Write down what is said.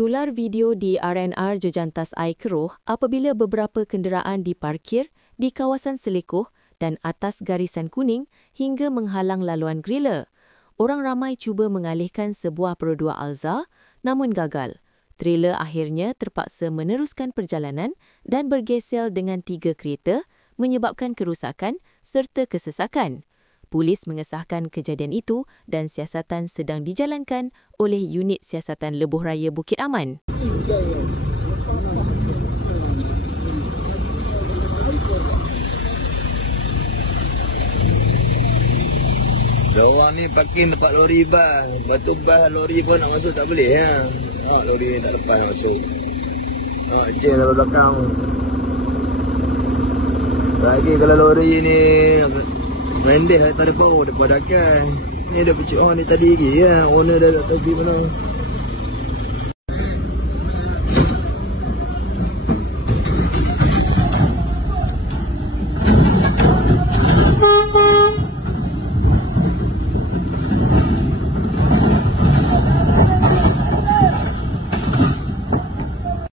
Tular video di RNR Jejantas Air Keroh apabila beberapa kenderaan diparkir di kawasan Selekoh dan atas garisan kuning hingga menghalang laluan gerila. Orang ramai cuba mengalihkan sebuah Pro 2 Alza namun gagal. Trailer akhirnya terpaksa meneruskan perjalanan dan bergesel dengan 3 kereta menyebabkan kerusakan serta kesesakan. Polis mengesahkan kejadian itu dan siasatan sedang dijalankan oleh Unit Siasatan Lebuh Raya Bukit Aman. Diorang ni parking tempat lori bas. Lepas tu bas lori pun nak masuk tak boleh ya. Lori ni tak lepas nak masuk. Cek dalam belakang. Lagi kalau lori ni Mendeh tak ada power depan dakan. Ni dah pecik ni tadi lagi ya. Owner dah pergi mana.